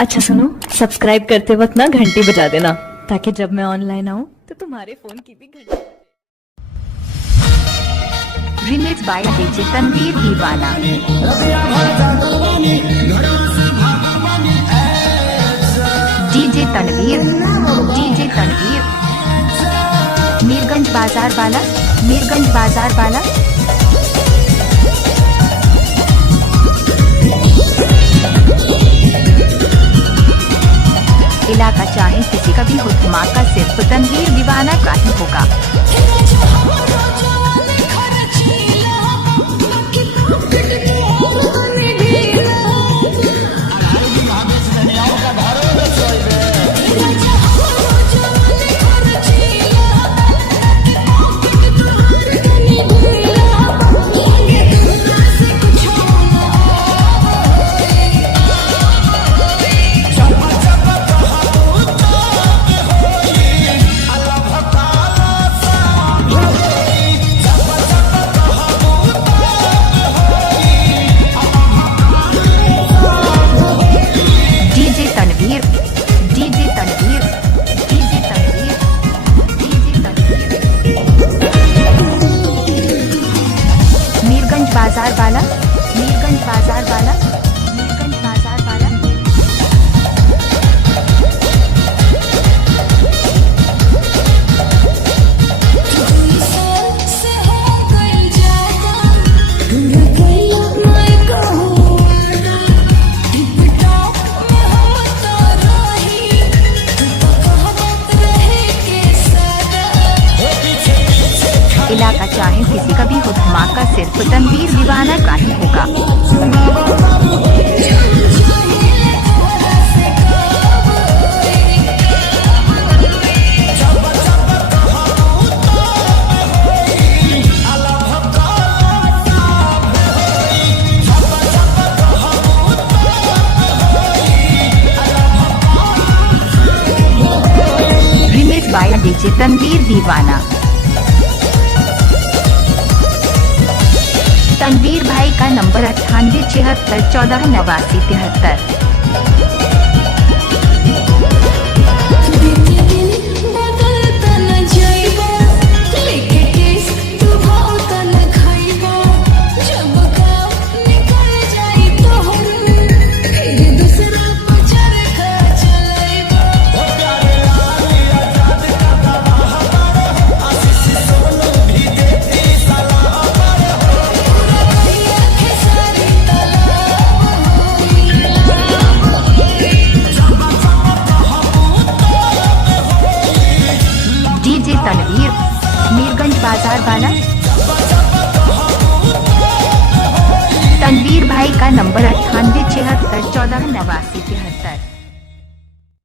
अच्छा सुनो, सब्सक्राइब करते वक्त ना घंटी बजा देना ताकि जब मैं ऑनलाइन आऊँ तो तुम्हारे फोन की भी घंटी। रिमिक्स बाय डीजे तनवीर दीवाना। डीजे तनवीर मीरगंज बाजार वाला, मीरगंज बाजार वाला। इलाका चाहे किसी का भी हो, धमाका सिर्फ तनवीर दीवाना का ही होगा। बाजार वाला, मीरगंज बाजार वाला, मीरगंज बाजार वाला। इलाका चाहे किसी का भी हो, धमाका सिर्फ तनवीर दीवाना का ही होगा। रिमिक्स बाय डीजे तनवीर दीवाना। तनवीर भाई का नंबर 9876148973। तनवीर मीरगंज बाजार वाला। तनवीर भाई का नंबर 9876148973।